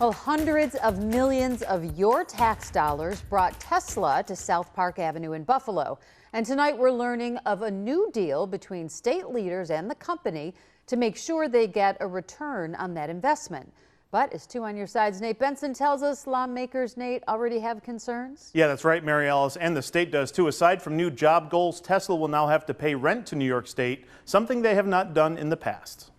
Well, hundreds of millions of your tax dollars brought Tesla to South Park Avenue in Buffalo. And tonight we're learning of a new deal between state leaders and the company to make sure they get a return on that investment. But as Two on Your Side's Nate Benson tells us, lawmakers, Nate, already have concerns? Yeah, that's right, Mary Alice, and the state does too. Aside from new job goals, Tesla will now have to pay rent to New York State, something they have not done in the past.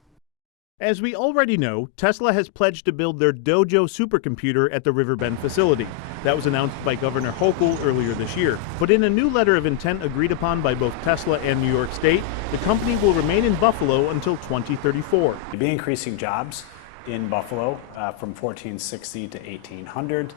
As we already know, Tesla has pledged to build their Dojo supercomputer at the Riverbend facility. That was announced by Governor Hochul earlier this year. But in a new letter of intent agreed upon by both Tesla and New York State, the company will remain in Buffalo until 2034. We'll be increasing jobs in Buffalo from 1,460 to 1,800.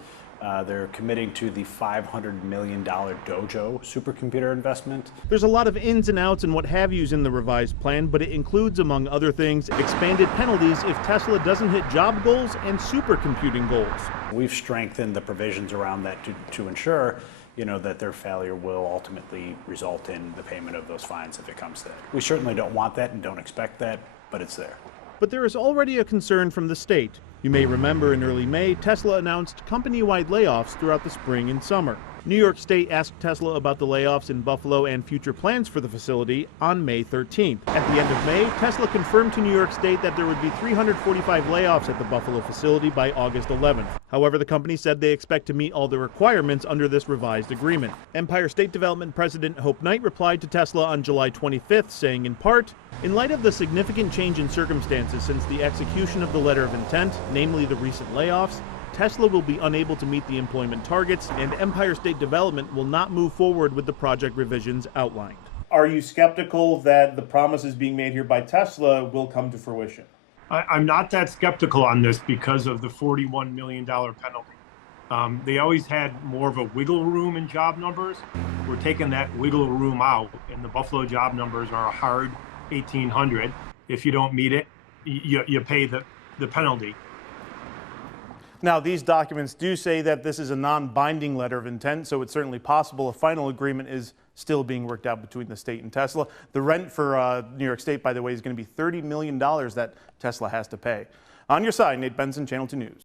They're committing to the $500 million Dojo supercomputer investment. There's a lot of ins and outs and what have yous in the revised plan, but it includes, among other things, expanded penalties if Tesla doesn't hit job goals and supercomputing goals. We've strengthened the provisions around that to ensure, that their failure will ultimately result in the payment of those fines if it comes to that. We certainly don't want that and don't expect that, but it's there. But there is already a concern from the state. You may remember in early May, Tesla announced company-wide layoffs throughout the spring and summer. New York State asked Tesla about the layoffs in Buffalo and future plans for the facility on May 13th. At the end of May, Tesla confirmed to New York State that there would be 345 layoffs at the Buffalo facility by August 11th. However, the company said they expect to meet all the requirements under this revised agreement. Empire State Development President Hope Knight replied to Tesla on July 25th, saying in part, "In light of the significant change in circumstances since the execution of the letter of intent, namely the recent layoffs, Tesla will be unable to meet the employment targets, and Empire State Development will not move forward with the project revisions outlined." Are you skeptical that the promises being made here by Tesla will come to fruition? I'm not that skeptical on this because of the $41 million penalty. They always had more of a wiggle room in job numbers. We're taking that wiggle room out, and the Buffalo job numbers are a hard 1,800. If you don't meet it, you pay the penalty. Now, these documents do say that this is a non-binding letter of intent, so it's certainly possible a final agreement is still being worked out between the state and Tesla. The rent for New York State, by the way, is going to be $30 million that Tesla has to pay. On Your Side, Nate Benson, Channel 2 News.